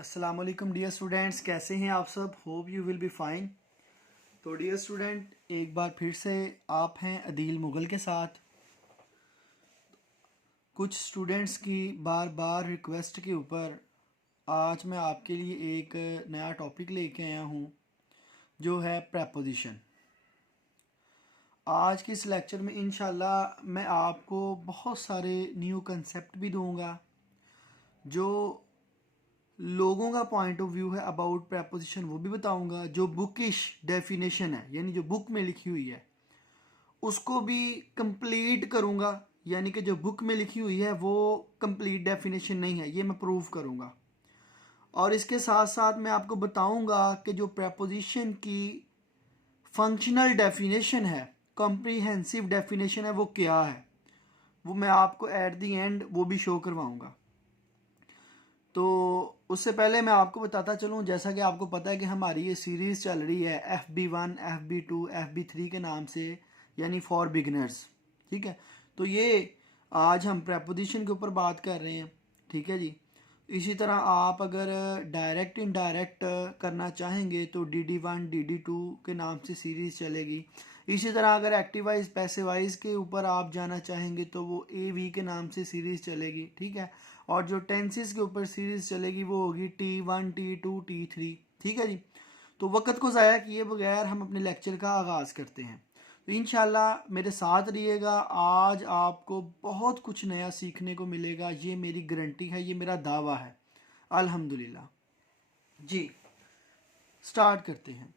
अस्सलाम वालेकुम dear students, कैसे हैं आप सब। Hope you will be fine. तो डियर स्टूडेंट, एक बार फिर से आप हैं अदील मुग़ल के साथ। कुछ स्टूडेंट्स की बार बार रिक्वेस्ट के ऊपर आज मैं आपके लिए एक नया टॉपिक लेके आया हूँ, जो है प्रेपोजिशन। आज के इस लेक्चर में इंशाल्लाह मैं आपको बहुत सारे न्यू कंसेप्ट भी दूंगा, जो लोगों का पॉइंट ऑफ व्यू है अबाउट प्रेपोजिशन वो भी बताऊंगा। जो बुकिश डेफिनेशन है, यानी जो बुक में लिखी हुई है, उसको भी कंप्लीट करूंगा। यानी कि जो बुक में लिखी हुई है वो कंप्लीट डेफिनेशन नहीं है, ये मैं प्रूव करूंगा। और इसके साथ साथ मैं आपको बताऊंगा कि जो प्रेपोजिशन की फंक्शनल डेफिनेशन है, कॉम्प्रिहेंसिव डेफिनेशन है, वो क्या है, वो मैं आपको एट द एंड वो भी शो करवाऊंगा। तो उससे पहले मैं आपको बताता चलूँ, जैसा कि आपको पता है कि हमारी ये सीरीज़ चल रही है FB1, FB2, FB3 के नाम से, यानी फॉर बिगनर्स। ठीक है, तो ये आज हम प्रेपोजिशन के ऊपर बात कर रहे हैं। ठीक है जी। इसी तरह आप अगर डायरेक्ट इनडायरेक्ट करना चाहेंगे तो DD1, DD2 के नाम से सीरीज़ चलेगी। इसी तरह अगर एक्टिवाइज पैसिवाइज के ऊपर आप जाना चाहेंगे तो वो AV के नाम से सीरीज़ चलेगी। ठीक है, और जो टेंसेस के ऊपर सीरीज़ चलेगी वो होगी T1, T2, T3। ठीक है जी। तो वक्त को ज़ाया किए बगैर हम अपने लेक्चर का आगाज़ करते हैं। तो इंशाल्लाह मेरे साथ रहिएगा। आज आपको बहुत कुछ नया सीखने को मिलेगा, ये मेरी गारंटी है, ये मेरा दावा है। अल्हम्दुलिल्लाह जी। स्टार्ट करते हैं।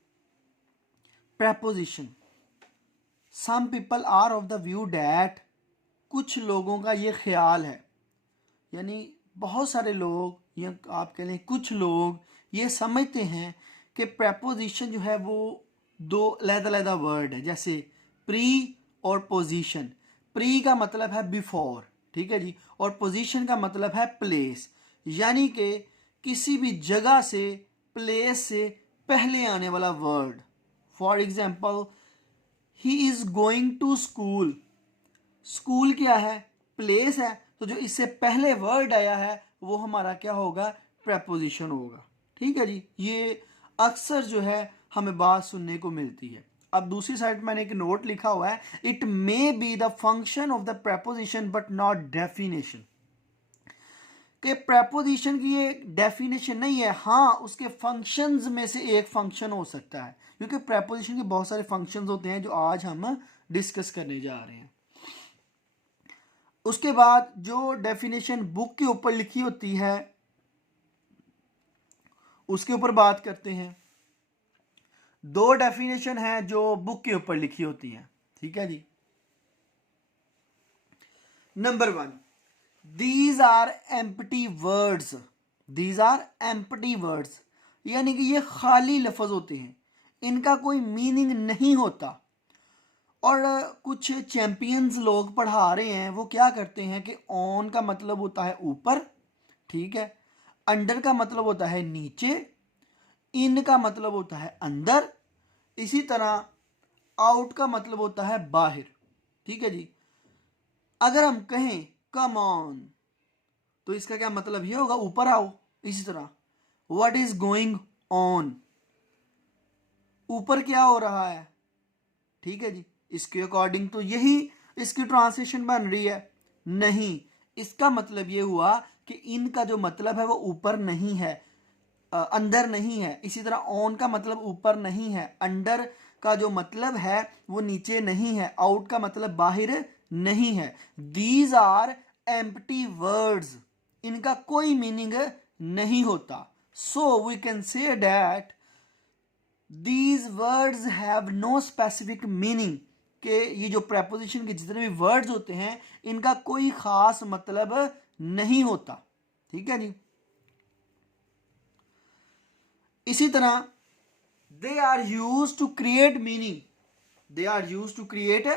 Preposition. Some people are of the view that, कुछ लोगों का ये ख्याल है, यानी बहुत सारे लोग, या आप कह लें कुछ लोग ये समझते हैं कि प्रेपोजिशन जो है वो दो अलग-अलग वर्ड है, जैसे प्री और पोजीशन। प्री का मतलब है बिफोर, ठीक है जी, और पोजीशन का मतलब है प्लेस, यानी कि किसी भी जगह से, प्लेस से पहले आने वाला word. For example, he is going to school. School क्या है? प्लेस है। तो जो इससे पहले वर्ड आया है वो हमारा क्या होगा? प्रेपोजिशन होगा। ठीक है जी। ये अक्सर जो है हमें बात सुनने को मिलती है। अब दूसरी साइड मैंने एक नोट लिखा हुआ है, it may be the function of the preposition but not definition. कि प्रेपोजिशन की ये डेफिनेशन नहीं है, हाँ उसके फंक्शंस में से एक फंक्शन हो सकता है, क्योंकि प्रेपोजिशन के बहुत सारे फंक्शंस होते हैं जो आज हम डिस्कस करने जा रहे हैं। उसके बाद जो डेफिनेशन बुक के ऊपर लिखी होती है उसके ऊपर बात करते हैं। दो डेफिनेशन है जो बुक के ऊपर लिखी होती हैं। ठीक है जी। Number 1, these are empty words. These are empty words, यानी कि ये खाली लफ्ज होते हैं, इनका कोई मीनिंग नहीं होता। और कुछ चैंपियंस लोग पढ़ा रहे हैं, वो क्या करते हैं कि ऑन का मतलब होता है ऊपर, ठीक है, अंडर का मतलब होता है नीचे, इन का मतलब होता है अंदर, इसी तरह आउट का मतलब होता है बाहर। ठीक है जी। अगर हम कहें कम ऑन, तो इसका क्या मतलब ये होगा? ऊपर आओ। इसी तरह व्हाट इज गोइंग ऑन, ऊपर क्या हो रहा है। ठीक है जी। इसके अकॉर्डिंग तो यही इसकी ट्रांसलेशन बन रही है। नहीं, इसका मतलब ये हुआ कि इनका जो मतलब है वो ऊपर नहीं है, अंदर नहीं है। इसी तरह ऑन का मतलब ऊपर नहीं है, अंडर का जो मतलब है वो नीचे नहीं है, आउट का मतलब बाहर नहीं है। दीज आर एम्प्टी वर्ड्स, इनका कोई मीनिंग नहीं होता। So we can say that these words have no specific meaning, कि ये जो प्रेपोजिशन के जितने भी वर्ड्स होते हैं इनका कोई खास मतलब नहीं होता। ठीक है जी। इसी तरह they are use to create meaning. They are use to create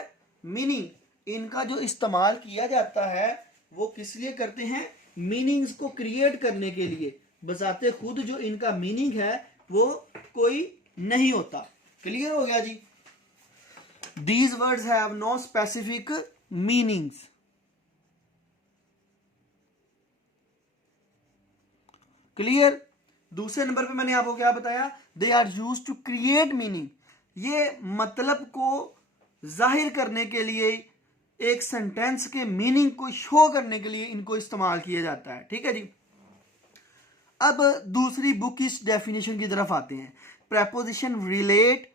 meaning, इनका जो इस्तेमाल किया जाता है वो किस लिए करते हैं? मीनिंग्स को क्रिएट करने के लिए। बजाते खुद जो इनका मीनिंग है वो कोई नहीं होता। क्लियर हो गया जी। These words have no specific meanings. Clear. दूसरे नंबर पे मैंने आपको क्या बताया, they are use to create meaning, ये मतलब को जाहिर करने के लिए, एक सेंटेंस के मीनिंग को शो करने के लिए इनको इस्तेमाल किया जाता है। ठीक है जी। अब दूसरी बुक इस डेफिनेशन की तरफ आते हैं। प्रेपोजिशन रिलेट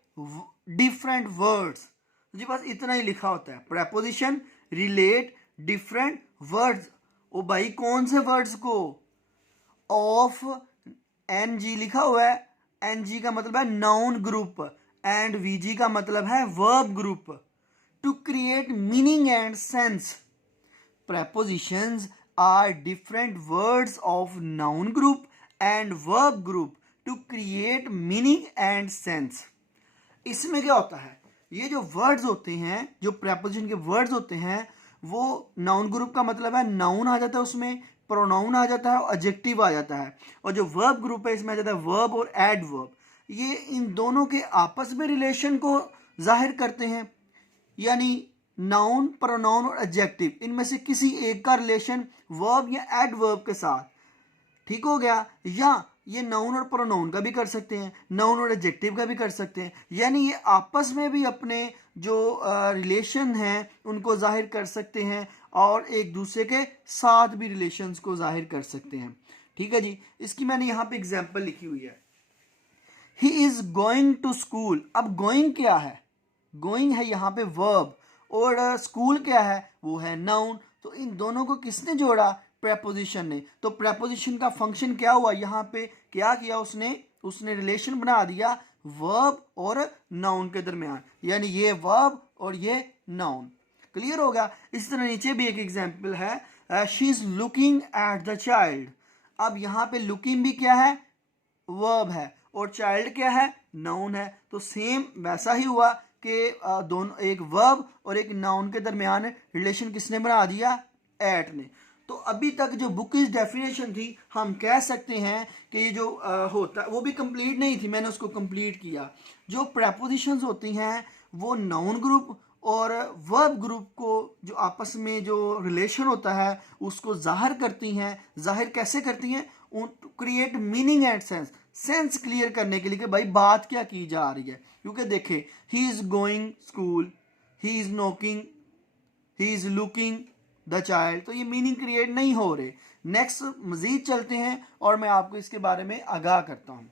डिफरेंट वर्ड्स, जी बस इतना ही लिखा होता है, प्रेपोजिशन रिलेट डिफरेंट वर्ड्स। ओ भाई कौन से वर्ड्स को, ऑफ एन जी लिखा हुआ है, एन जी का मतलब है noun group and V G का मतलब है verb group, to create meaning and sense. Prepositions are different words of noun group and verb group to create meaning and sense. इसमें क्या होता है, ये जो वर्ड्स होते हैं, जो प्रेपोजिशन के वर्ड्स होते हैं, वो नाउन ग्रुप का मतलब है नाउन आ जाता है, उसमें प्रोनाउन आ जाता है और एडजेक्टिव आ जाता है, और जो वर्ब ग्रुप है इसमें आ जाता है वर्ब और एडवर्ब। ये इन दोनों के आपस में रिलेशन को जाहिर करते हैं, यानी नाउन, प्रोनाउन और एडजेक्टिव, इनमें से किसी एक का रिलेशन वर्ब या एडवर्ब के साथ, ठीक हो गया, या ये नाउन और प्रोनाउन का भी कर सकते हैं, नाउन और एडजेक्टिव का भी कर सकते हैं, यानी ये आपस में भी अपने जो रिलेशन हैं उनको जाहिर कर सकते हैं और एक दूसरे के साथ भी रिलेशंस को जाहिर कर सकते हैं। ठीक है जी। इसकी मैंने यहाँ पे एग्जाम्पल लिखी हुई है, he is going to school. अब गोइंग क्या है, गोइंग है यहाँ पे वर्ब, और स्कूल क्या है, वो है नाउन। तो इन दोनों को किसने जोड़ा, प्रेपोजिशन ने। तो प्रेपोजिशन का फंक्शन क्या हुआ, यहाँ पे क्या किया उसने रिलेशन बना दिया वर्ब और नाउन के दरमियान, यानी ये वर्ब और ये नाउन। क्लियर होगा। इस तरह नीचे भी एक एग्जाम्पल है, she is looking at the child. अब यहाँ पे लुकिंग भी क्या है, वर्ब है, और चाइल्ड क्या है, नाउन है। तो सेम वैसा ही हुआ कि दोनों, एक वर्ब और एक नाउन के दरमियान रिलेशन किसने बना दिया, एट ने। तो अभी तक जो बुक की डेफिनेशन थी, हम कह सकते हैं कि ये जो होता, वो भी कंप्लीट नहीं थी, मैंने उसको कंप्लीट किया। जो प्रेपोजिशंस होती हैं वो नाउन ग्रुप और वर्ब ग्रुप को जो आपस में जो रिलेशन होता है उसको जाहिर करती हैं। जाहिर कैसे करती हैं, create meaning and sense, sense clear करने के लिए कि भाई बात क्या की जा रही है। क्योंकि देखे, ही is going school, he is knocking, he is looking the child, तो ये मीनिंग क्रिएट नहीं हो रहे। नेक्स्ट मजीद चलते हैं और मैं आपको इसके बारे में आगाह करता हूं।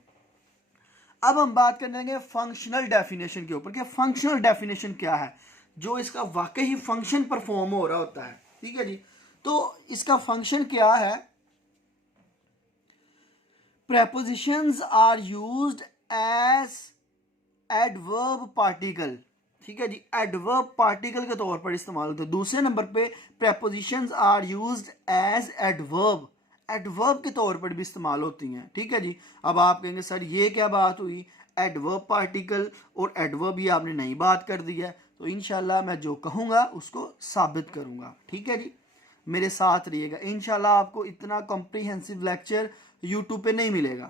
अब हम बात करेंगे फंक्शनल डेफिनेशन के ऊपर कि फंक्शनल डेफिनेशन क्या है, जो इसका वाकई ही फंक्शन परफॉर्म हो रहा होता है। ठीक है जी। तो इसका फंक्शन क्या है, prepositions are used as adverb particle। ठीक है जी, एडवर्ब पार्टिकल के तौर पर इस्तेमाल होते हैं। दूसरे नंबर पे prepositions are used as adverb, adverb के तौर पर भी इस्तेमाल होती हैं। ठीक है जी। अब आप कहेंगे सर ये क्या बात हुई, एडवर्ब पार्टिकल और एडवर्ब ये आपने नई बात कर दी है। तो इंशाल्लाह मैं जो कहूँगा उसको साबित करूँगा। ठीक है जी, मेरे साथ रहिएगा। इंशाल्लाह आपको इतना कॉम्प्रिहेंसिव लेक्चर यूट्यूब पे नहीं मिलेगा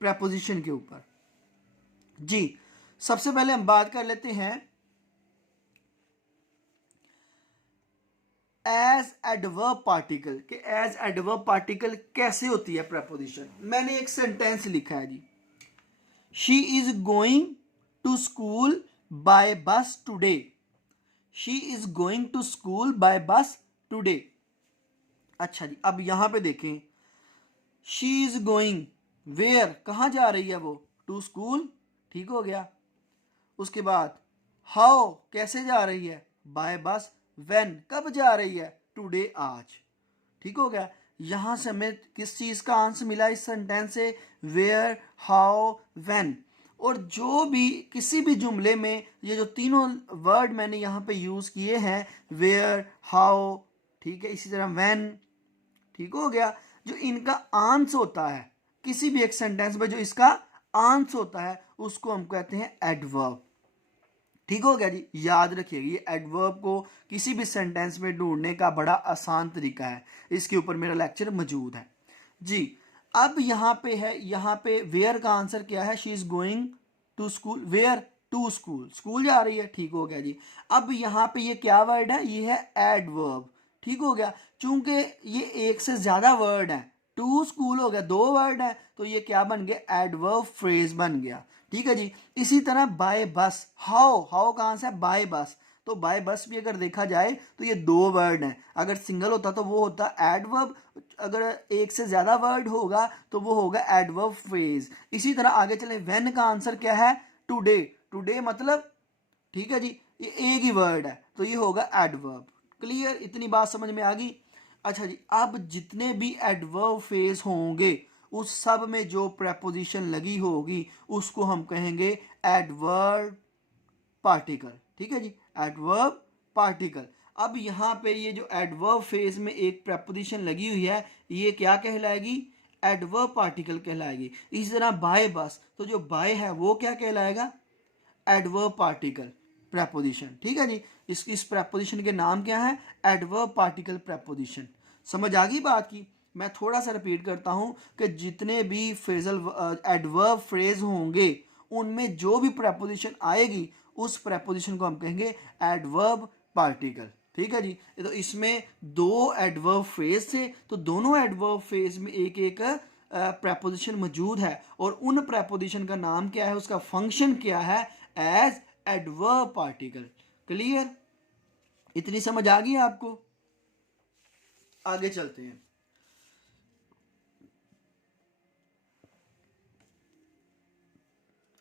प्रेपोजिशन के ऊपर जी। सबसे पहले हम बात कर लेते हैं एज एडवर्ब पार्टिकल के एज एडवर्ब पार्टिकल कैसे होती है प्रेपोजिशन। मैंने एक सेंटेंस लिखा है जी, she is going to school by bus today. She is going to school by bus today. अच्छा जी, अब यहां पे देखें, शी इज गोइंग वेयर, कहाँ जा रही है वो, टू स्कूल। ठीक हो गया। उसके बाद हाउ, कैसे जा रही है, बाय बस। व्हेन, कब जा रही है, टुडे, आज। ठीक हो गया। यहां से हमें किस चीज का आंसर मिला इस सेंटेंस से, वेयर, हाउ, व्हेन। और जो भी किसी भी जुमले में ये जो तीनों वर्ड मैंने यहां पे यूज किए हैं, वेयर, हाउ, ठीक है, इसी तरह व्हेन, ठीक हो गया, जो इनका आंस होता है किसी भी एक सेंटेंस में, जो इसका आंस होता है उसको हम कहते हैं एडवर्ब। ठीक हो गया जी। याद रखिएगा, ये एडवर्ब को किसी भी सेंटेंस में ढूंढने का बड़ा आसान तरीका है, इसके ऊपर मेरा लेक्चर मौजूद है जी। अब यहाँ पे है, यहाँ पे वेयर का आंसर क्या है, she is going to school, where, to school, school जा रही है। ठीक हो गया जी। अब यहाँ पे ये क्या वर्ड है, ये है एडवर्ब। ठीक हो गया। चूंकि ये एक से ज्यादा वर्ड है, टू स्कूल हो गया, दो वर्ड है, तो ये क्या बन गया, एडवर्ब फ्रेज बन गया। ठीक है जी। इसी तरह बाय बस, हाउ, हाउ कहाँ से है, बाय बस, तो बाय बस भी अगर देखा जाए तो ये दो वर्ड हैं। अगर सिंगल होता तो वो होता एडवर्ब, अगर एक से ज्यादा वर्ड होगा तो वो होगा एडवर्ब फ्रेज। इसी तरह आगे चले, व्हेन का आंसर क्या है, टुडे, टुडे मतलब, ठीक है जी, ये एक ही वर्ड है तो ये होगा एडवर्ब। क्लियर, इतनी बात समझ में आ गई। अच्छा जी, अब जितने भी एडवर्ब फ्रेज होंगे उस सब में जो प्रेपोजिशन लगी होगी उसको हम कहेंगे एडवर्ब पार्टिकल। ठीक है जी, एडवर्ब पार्टिकल। अब यहाँ पे ये जो एडवर्ब फेज में एक प्रेपोजिशन लगी हुई है ये क्या कहलाएगी, एडवर्ब पार्टिकल कहलाएगी। इसी तरह बाय बस, तो जो बाय है वो क्या कहलाएगा, एडवर्ब पार्टिकल प्रेपोजिशन। ठीक है जी, इस प्रेपोजिशन के नाम क्या है, एडवर्ब पार्टिकल प्रेपोजिशन। समझ आ गई बात की। मैं थोड़ा सा रिपीट करता हूं कि जितने भी फ्रेजल एडवर्ब फ्रेज होंगे उनमें जो भी प्रेपोजिशन आएगी उस प्रेपोजिशन को हम कहेंगे एडवर्ब पार्टिकल। ठीक है जी। तो इसमें दो एडवर्ब फ्रेज थे, तो दोनों एडवर्ब फ्रेज में एक एक प्रेपोजिशन मौजूद है और उन प्रेपोजिशन का नाम क्या है, उसका फंक्शन क्या है, एज एडवर्ब पार्टिकल। क्लियर, इतनी समझ आ गई आपको। आगे चलते हैं।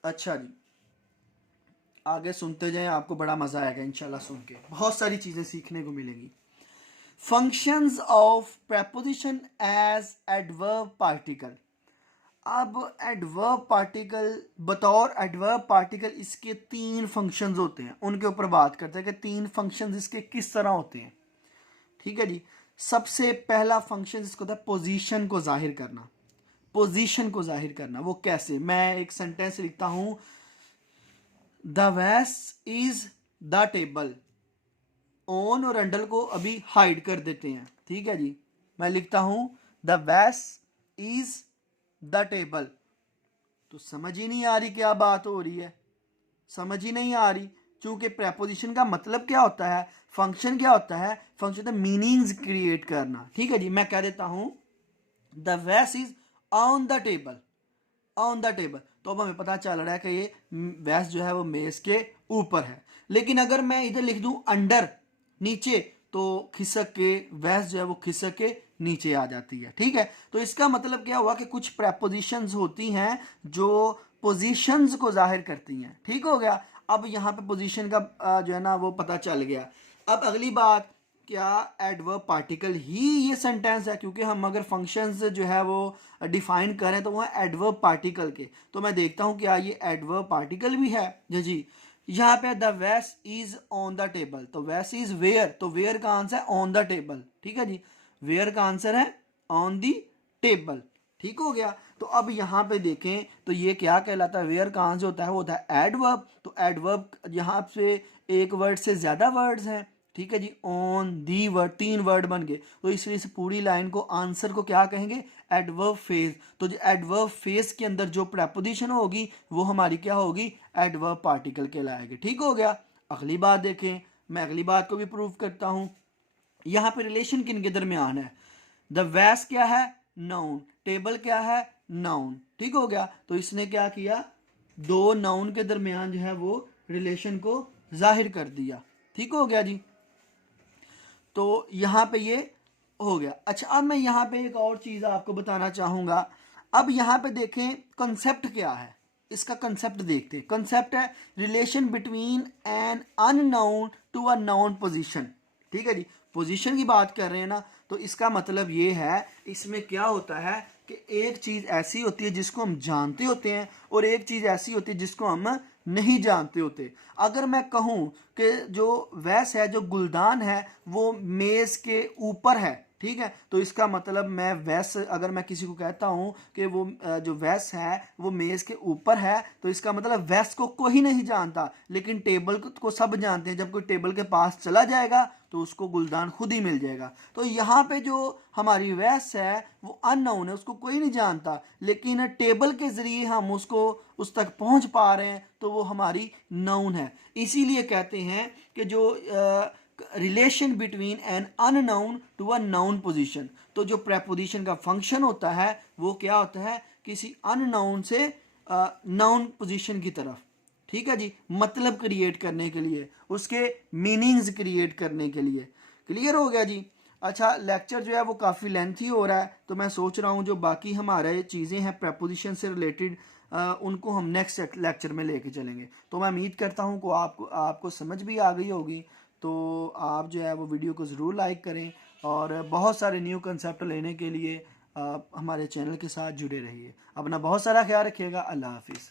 अच्छा जी, आगे सुनते जाएं, आपको बड़ा मजा आएगा इंशाल्लाह सुन के, बहुत सारी चीजें सीखने को मिलेंगी। Functions of preposition as adverb particle. अब एडवर्ब पार्टिकल, बतौर एडवर्ब पार्टिकल इसके तीन फंक्शंस होते हैं, उनके ऊपर बात करते हैं कि तीन फंक्शंस इसके किस तरह होते हैं। ठीक है जी। सबसे पहला फंक्शन इसको होता है पोजीशन को जाहिर करना। पोजीशन को जाहिर करना वो कैसे, मैं एक सेंटेंस लिखता हूं, द वैस इज द टेबल। ऑन और अंडर को अभी हाइड कर देते हैं। ठीक है जी, मैं लिखता हूं द वैस इज द टेबल। तो समझ ही नहीं आ रही क्या बात हो रही है, समझ ही नहीं आ रही, क्योंकि प्रेपोजिशन का मतलब क्या होता है, फंक्शन क्या होता है, फंक्शन द मीनिंग्स क्रिएट करना। ठीक है जी, मैं कह देता हूं द वैस is on the table, on the table, तो अब हमें पता चल रहा है कि ये वैस जो है वो मेज के ऊपर है। लेकिन अगर मैं इधर लिख दूं अंडर, नीचे, तो खिसक के वैस जो है वो खिसक के नीचे आ जाती है। ठीक है, तो इसका मतलब क्या हुआ कि कुछ प्रेपोजिशंस होती हैं जो पोजीशंस को जाहिर करती हैं। ठीक हो गया, अब यहाँ पे पोजीशन का जो है ना वो पता चल गया। अब अगली बात, क्या एडवर्ब पार्टिकल ही ये सेंटेंस है, क्योंकि हम अगर फंक्शंस जो है वो डिफाइन करें तो वो है एडवर्ब पार्टिकल के, तो मैं देखता हूँ क्या ये एडवर्ब पार्टिकल भी है जी। यहाँ पे द वैस इज ऑन द टेबल, तो वैस इज वेयर, तो वेयर का आंसर है ऑन द टेबल। ठीक है जी, वेयर का आंसर है ऑन द टेबल। ठीक हो गया, तो अब यहाँ पे देखें तो ये क्या कहलाता है, वेयर का आंसर होता है वो होता है एडवर्ब। तो एडवर्ब यहाँ पे एक वर्ड से ज्यादा वर्ड्स हैं। ठीक है जी, ऑन दी वर्ड, तीन वर्ड बन गए, तो इसलिए इस पूरी लाइन को, आंसर को क्या कहेंगे, एडवर्ब फेज। तो जो एडवर्ब फेज के अंदर जो प्रेपोजिशन होगी वो हमारी क्या होगी, एडवर्ब पार्टिकल कहलाएगी। ठीक हो गया। अगली बात देखें, मैं अगली बात को भी प्रूव करता हूं। यहां पे रिलेशन किन के दरमियान है, द वैस क्या है, नाउन, टेबल क्या है, नाउन। ठीक हो गया, तो इसने क्या किया, दो नाउन के दरमियान जो है वो रिलेशन को जाहिर कर दिया। ठीक हो गया जी, तो यहां पे ये हो गया। अच्छा, अब मैं यहां पे एक और चीज आपको बताना चाहूंगा। अब यहां पे देखें कंसेप्ट क्या है, इसका कंसेप्ट देखते हैं। कंसेप्ट है relation between an unknown to a noun position. ठीक है जी, पोजीशन की बात कर रहे हैं ना, तो इसका मतलब ये है, इसमें क्या होता है कि एक चीज ऐसी होती है जिसको हम जानते होते हैं और एक चीज ऐसी होती है जिसको हम नहीं जानते होते। अगर मैं कहूं कि जो वैस है, जो गुलदान है, वो मेज के ऊपर है, ठीक है, तो इसका मतलब मैं वैस, अगर मैं किसी को कहता हूं कि वो जो वैस है वो मेज के ऊपर है, तो इसका मतलब वैस को कोई नहीं जानता, लेकिन टेबल को सब जानते हैं। जब कोई टेबल के पास चला जाएगा तो उसको गुलदान खुद ही मिल जाएगा। तो यहाँ पे जो हमारी वैस है वो अननोन है, उसको कोई नहीं जानता, लेकिन टेबल के जरिए हम उसको उस तक पहुंच पा रहे हैं, तो वो हमारी नाउन है। इसीलिए कहते हैं कि जो relation between an unknown to a noun position, तो जो प्रेपोजिशन का फंक्शन होता है वो क्या होता है, किसी अननाउन से नाउन पोजीशन की तरफ, ठीक है जी, मतलब क्रिएट करने के लिए, उसके मीनिंग्स क्रिएट करने के लिए। क्लियर हो गया जी। अच्छा, लेक्चर जो है वो काफ़ी लेंथी हो रहा है, तो मैं सोच रहा हूँ जो बाकी हमारे चीज़ें हैं प्रेपोजिशन से रिलेटेड उनको हम नेक्स्ट लेक्चर में लेके चलेंगे। तो मैं उम्मीद करता हूँ को आपको समझ भी आ गई होगी। तो आप जो है वो वीडियो को ज़रूर लाइक करें और बहुत सारे न्यू कंसेप्ट लेने के लिए आप हमारे चैनल के साथ जुड़े रहिए। अपना बहुत सारा ख्याल रखिएगा। अल्लाह हाफिज़।